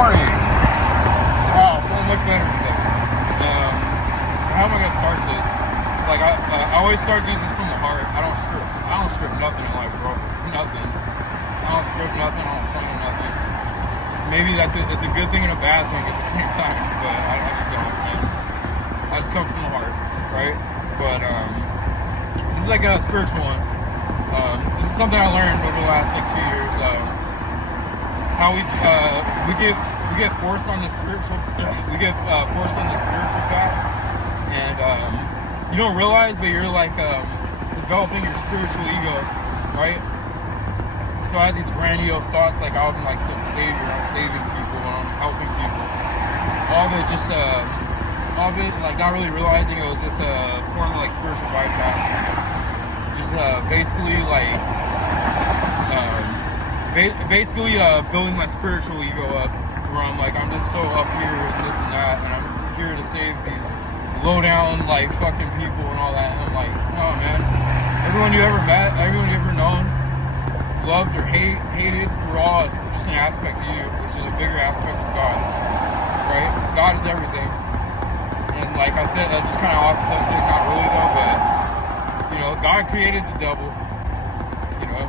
morning. Wow, feeling much better today. How am I gonna start this? Like I always start these from the heart. I don't script nothing in life, bro. Nothing. I don't script nothing. I don't plan nothing. Maybe it's a good thing and a bad thing at the same time, but I just don't. Man. I just come from the heart, right? But this is like a spiritual one. This is something I learned over the last 2 years. How we get forced on the spiritual path, and you don't realize, but you're like developing your spiritual ego, right? So I had these grandiose thoughts, like I'm like some savior, I'm saving people, I'm helping people. All of it, like not really realizing it was just a form of like spiritual bypass. Just basically building my spiritual ego up, where I'm like, I'm just so up here and this and that, and I'm here to save these low down like fucking people and all that. And I'm like, no, man. Everyone you ever met, everyone you ever known, loved or hated, we're all just an aspect of you, which is a bigger aspect of God, right? God is everything. And like I said, that's just kind of off subject, not really though, but you know, God created the devil. You know,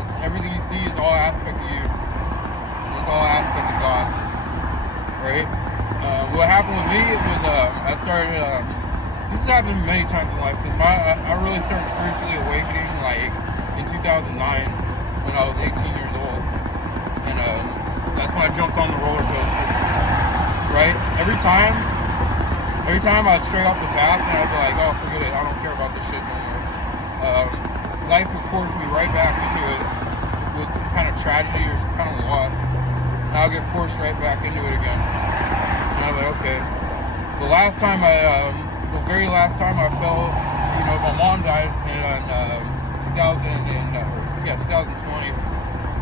it's everything you see is all aspect of you. It's all aspect of God, right? What happened with me was I started. This has happened many times in life because I really started spiritually awakening like in 2009 when I was 18 years old, and that's when I jumped on the roller coaster. Right? Every time I'd stray off the path, and I'd be like, oh, forget it, I don't care about this shit no more. Life would force me right back into it with some kind of tragedy or some kind of loss. And I'll get forced right back into it again. And I'm like, okay. The very last time I felt, you know, my mom died in 2020,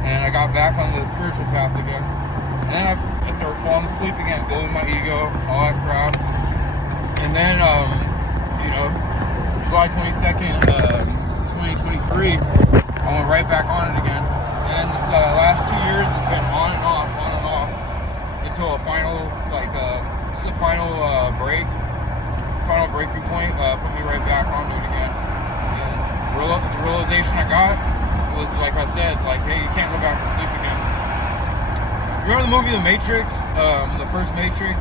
and I got back on the spiritual path again. And then I started falling asleep again, building my ego, all that crap. And then, you know, July 22nd, 2023, I went right back on it again. And this last 2 years, it's been on and off, until a final, final breaking point, put me right back onto it again. And the realization I got was, like I said, like, hey, you can't go back to sleep again. Remember the movie The Matrix? The first Matrix,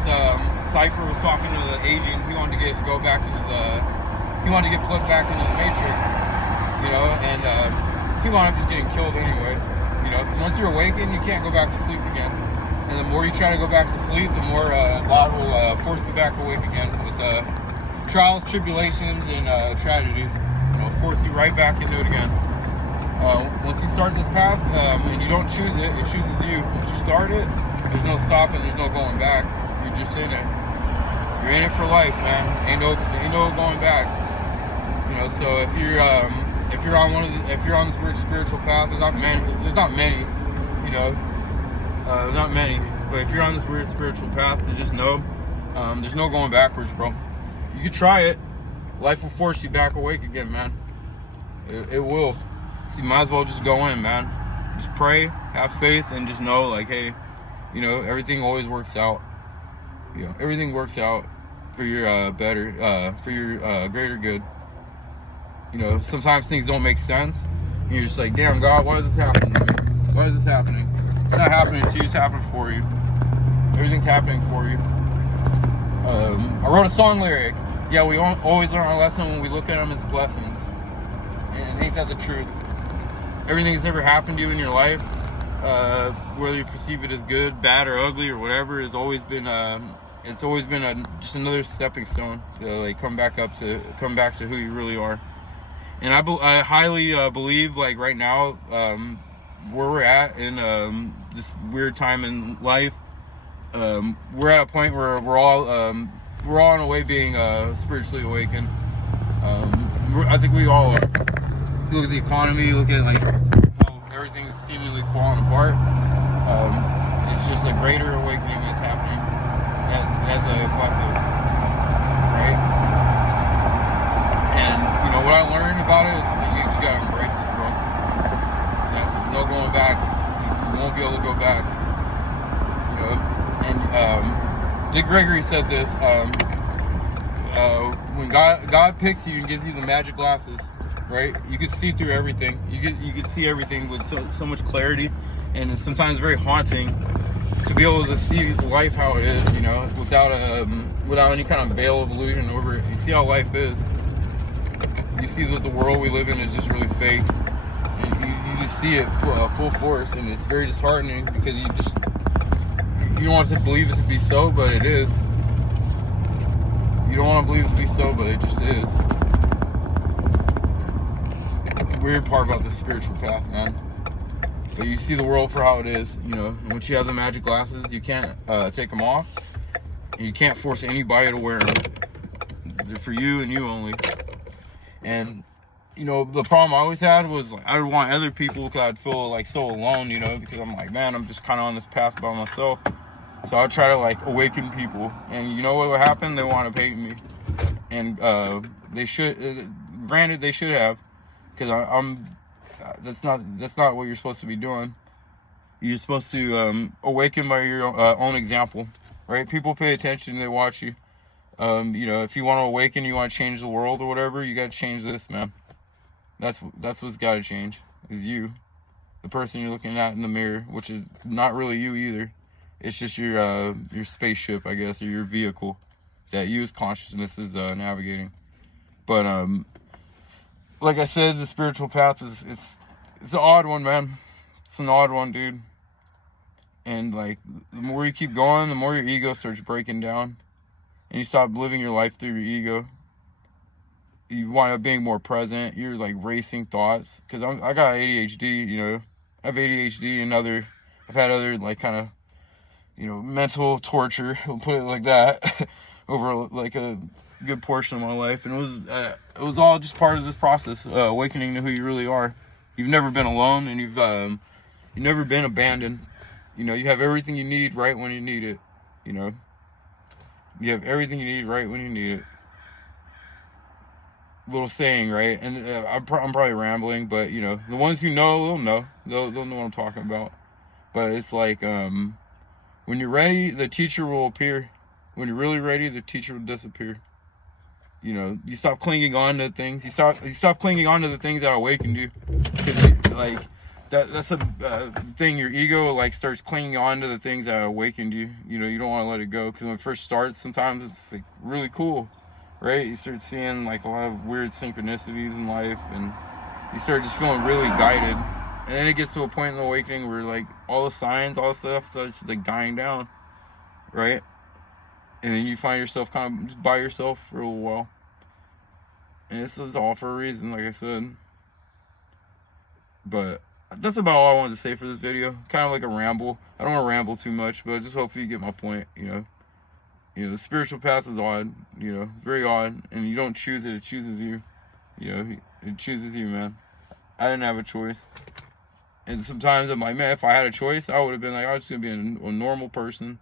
Cypher was talking to the agent. He wanted to get plugged back into the Matrix, you know, and he wound up just getting killed anyway, you know, because once you're awakened, you can't go back to sleep again. And the more you try to go back to sleep, the more God will force you back awake again with trials, tribulations, and tragedies, you know, force you right back into it again. Once you start this path, and you don't choose it, it chooses you. Once you start it, there's no stopping, there's no going back. You're just in it. You're in it for life, man. Ain't no going back. You know, so if you're on this weird spiritual path, there's not many, you know, there's not many. But if you're on this weird spiritual path, just know, there's no going backwards, bro. You can try it. Life will force you back awake again, man. It will. So you might as well just go in, man. Just pray, have faith, and just know, like, hey, you know, everything always works out. You know, everything works out for your greater good. You know, sometimes things don't make sense, and you're just like, damn, God, why is this happening to me? Why is this happening? It's not happening to you, it's happening for you. Everything's happening for you. I wrote a song lyric. Yeah, we always learn our lesson when we look at them as blessings. And ain't that the truth? Everything that's ever happened to you in your life, whether you perceive it as good, bad, or ugly, or whatever, has always been just another stepping stone to like come back to who you really are. And I highly believe, like right now, where we're at in this weird time in life, we're at a point where we're all in a way being spiritually awakened. I think we all are. If you look at the economy, look at like how everything is seemingly falling apart. It's just a greater awakening that's happening as a collective, right? And you know what I learned about it is you gotta embrace this, bro. There's no going back. You won't be able to go back. You know, Dick Gregory said this. When God picks you and gives you the magic glasses, right? You can see through everything. You can see everything with so much clarity, and it's sometimes very haunting to be able to see life how it is, you know, without any kind of veil of illusion over it. You see how life is. You see that the world we live in is just really fake, and you just see it full force, and it's very disheartening because you don't want to believe it to be so, but it is. You don't want to believe it to be so, but it just is. The weird part about this spiritual path, man. But you see the world for how it is, you know. And once you have the magic glasses, you can't take them off, and you can't force anybody to wear them. They're for you and you only. And you know, the problem I always had was like, I would want other people because I'd feel like so alone, you know, because I'm like, man, I'm just kind of on this path by myself. So I'd try to like awaken people, and you know what would happen? They want to hate me, and they should. Granted, they should have, because I'm. That's not what you're supposed to be doing. You're supposed to awaken by your own example, right? People pay attention, they watch you. You know, if you want to awaken, you want to change the world or whatever, you got to change this, man. That's what's got to change, is you, the person you're looking at in the mirror, which is not really you either. It's just your spaceship, I guess, or your vehicle that you as consciousness is navigating. But like I said, the spiritual path it's an odd one, man. It's an odd one, dude. And like the more you keep going, the more your ego starts breaking down, and you stop living your life through your ego. You wind up being more present. You're like racing thoughts, because I got ADHD, you know. I have ADHD and I've had other like kind of, you know, mental torture, we'll put it like that, over like a good portion of my life. And it was all just part of this process, awakening to who you really are. You've never been alone, and you've never been abandoned. You know, you have everything you need right when you need it. You know, you have everything you need right when you need it. Little saying, right? And I'm probably rambling, but you know, the ones who know, they'll know what I'm talking about. But it's like, when you're ready, the teacher will appear. When you're really ready, the teacher will disappear. You know, you stop clinging on to things. You stop clinging on to the things that awakened you. Like that's a thing. Your ego like starts clinging on to the things that awakened you. You know, you don't want to let it go, because when it first starts, sometimes it's like really cool, right? You start seeing like a lot of weird synchronicities in life, and you start just feeling really guided. And then it gets to a point in the awakening where like all the signs, all the stuff starts like dying down, right? And then you find yourself kind of just by yourself for a little while. And this is all for a reason, like I said. But that's about all I wanted to say for this video. Kind of like a ramble. I don't want to ramble too much, but just hopefully you get my point, you know. You know, the spiritual path is odd, you know, very odd. And you don't choose it, it chooses you. You know, it chooses you, man. I didn't have a choice. And sometimes I'm like, man, if I had a choice, I would have been like, I was just going to be a normal person.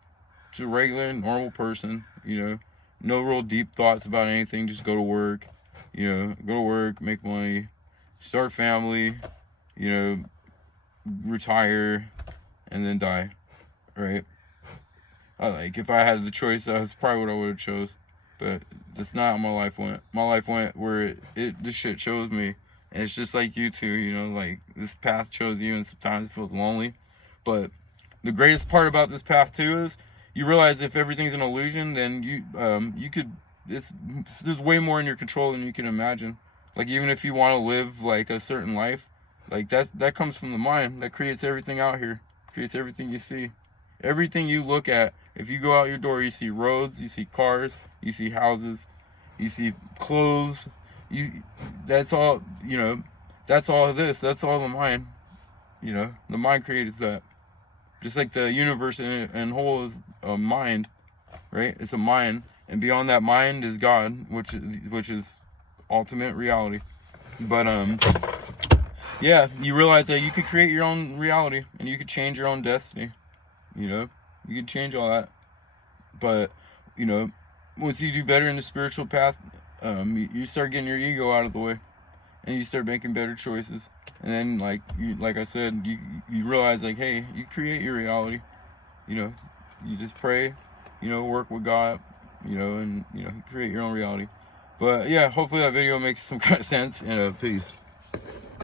Just a regular, normal person, you know. No real deep thoughts about anything. Just go to work, you know. Go to work, make money, start family, you know, retire, and then die, right? Like, if I had the choice, that's probably what I would have chose. But that's not how my life went. My life went where this shit chose me. And it's just like you two, you know, like this path chose you, and sometimes it feels lonely. But the greatest part about this path too is you realize if everything's an illusion, then there's way more in your control than you can imagine. Like, even if you want to live like a certain life, like that comes from the mind. That creates everything out here, creates everything you see. Everything you look at, if you go out your door, you see roads, you see cars, you see houses, you see clothes. That's all, you know, that's all this, that's all the mind, you know, the mind created that. Just like the universe in whole is a mind, right? It's a mind, and beyond that mind is God, which is ultimate reality. But yeah, you realize that you could create your own reality, and you could change your own destiny, you know, you can change all that. But, you know, once you do better in the spiritual path, you start getting your ego out of the way, and you start making better choices. And then, like I said, you realize, like, hey, you create your reality. You know, you just pray, you know, work with God, you know, and, you know, create your own reality. But yeah, hopefully that video makes some kind of sense, and peace.